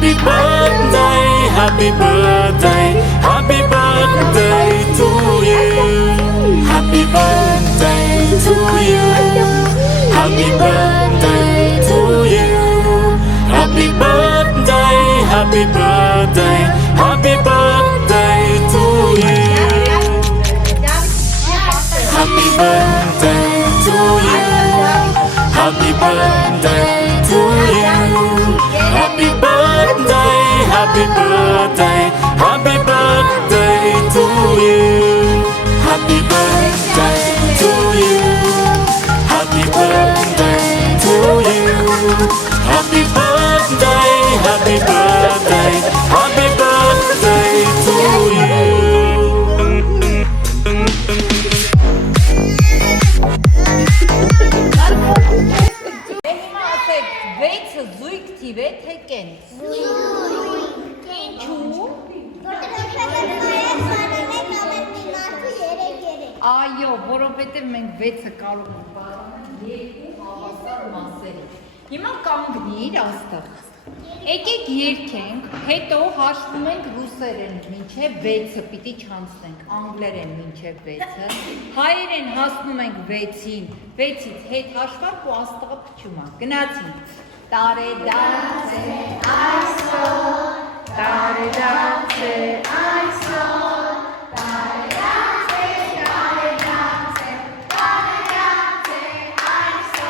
Happy birthday, happy birthday, happy birthday to you. Happy birthday to you. Happy birthday to you. Happy birthday, happy birthday, happy birthday to you. Happy birthday to you. Happy birthday to you. Happy birthday, happy birthday, happy birthday to you. Happy birthday to you. Happy birthday to you. Happy birthday, happy birthday, happy birthday to you. Վեցը զույգ թիվ է, թե կենց։ Ինչու։ Այո, որովհետև մենք վեցը կարող ենք բաժանել երկու հավասար մասերի։ Հիմա կանգնիր աստղ։ Եկեք երգենք, հետո հաշվում ենք ռուսերեն մինչև 6-ը պիտի չանցնենք, անգլերեն մինչև 6-ը, հայերեն հասնում ենք 6-ին, 6-ից հետ հաշվարկ ու աստղը փչում է, գնացինք, տարեդարձ է այսօր, տարեդարձ է այսօր, տարեդարձ է, տարեդարձ է, տարեդարձ է այսօր,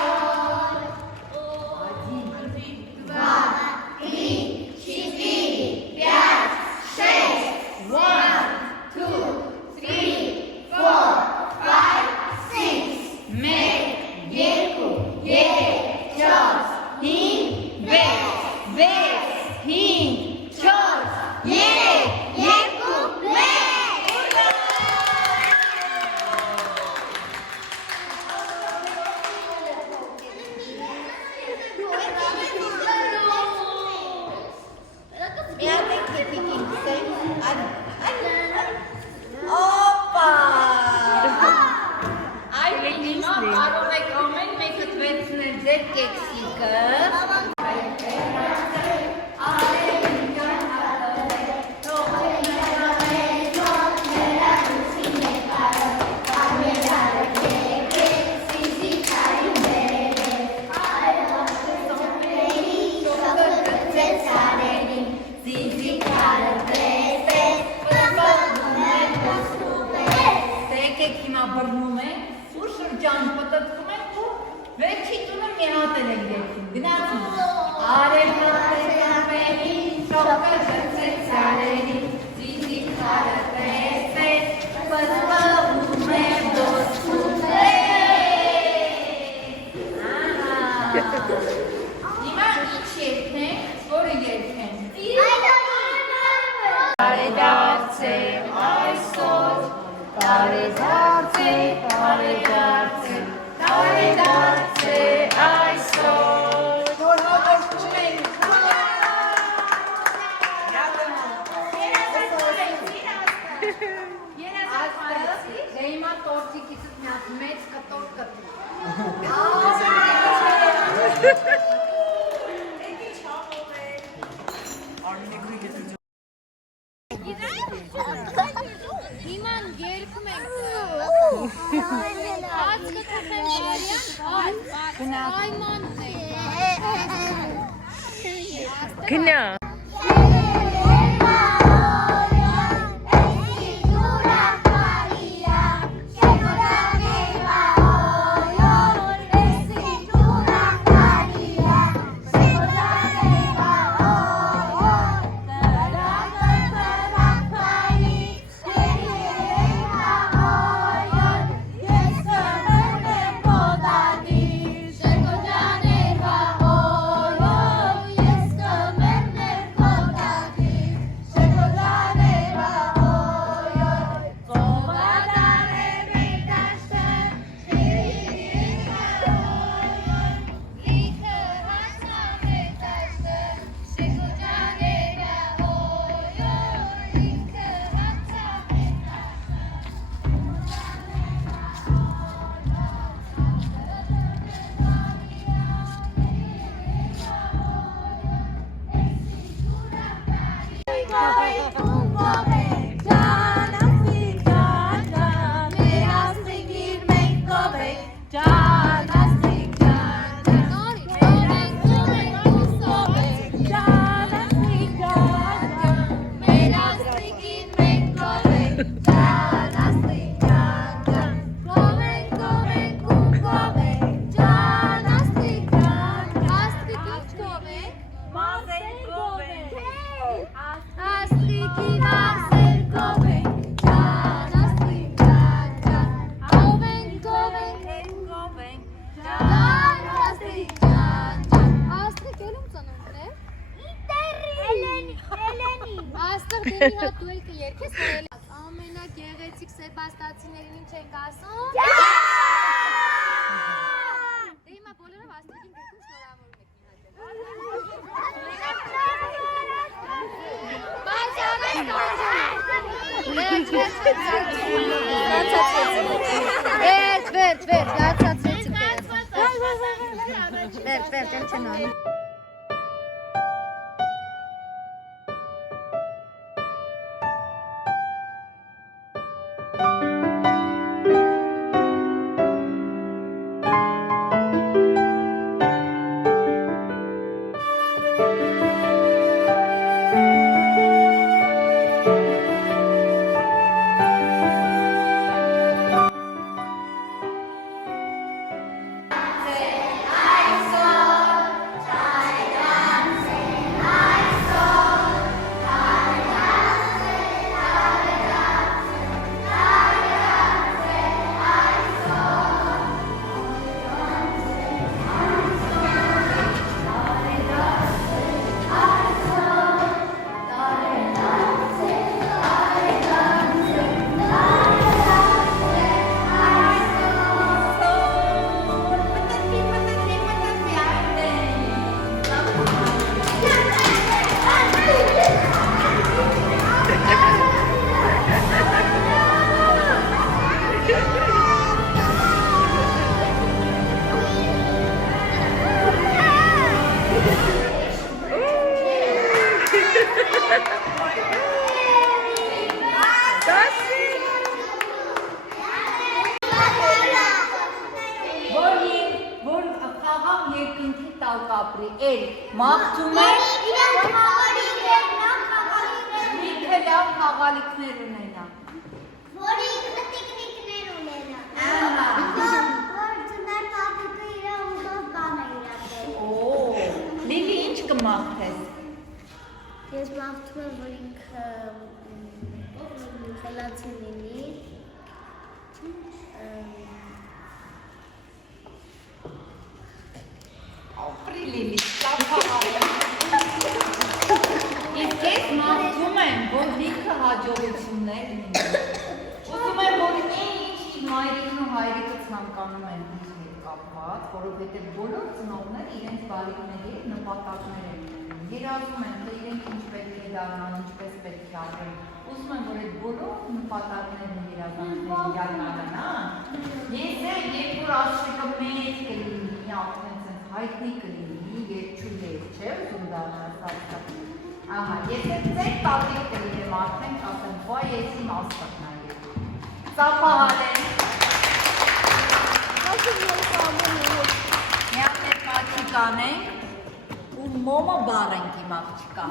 1, 2, 그냥 Ամենագեղեցիկ սեբաստացիներին ինչ ենք ասում։ Դե հիմա բոլորով աստղին գրքում շնորհավորում եք իհարկե։ Մաղթում եք ինքը լավ խաղալիքներ ունենա, որի տիկնիկներ ունենա, որ ծնար պապիկը իրա ուզով բան է իրատել։ Լիլի ինչ կմաղթես? Ես մաղթում եմ, որ ինքը խելացի լինի, ապրի Լիլի, լավ խաղալիք։ Իսկ ես մաղթում եմ, որ լիքը հաջողություններ լինի։ Ուզում եմ, որ ինչ մայրիկն ու հայրիկը ցանկանում են իր հետ կապված, որովհետև բոլոր ծնողները իրենց բարիքների նպատակներ են ունենում։ Երազում են, թե իրենք ինչ պետք է դառնան, ինչպես պետք է ապրեն։ Ուզում եմ, որ այդ բոլոր նպատակներն ու երազանքները իրար կայանան։ Ես երբ որ աշխարհը մեծ կլինի, ապրեն հայտնի կլինի, երջուներ, չէ՞ ուզում դառնալ սա։ Ահա, եթե ձեր տատիկ կլինեմ արդեն ասեմ, վայ ես իմ աստղն է երկու։ Ծափահարեն։ Միակ մեր մաչիկ անենք ու մոմը բառենք իմ աղջիկա։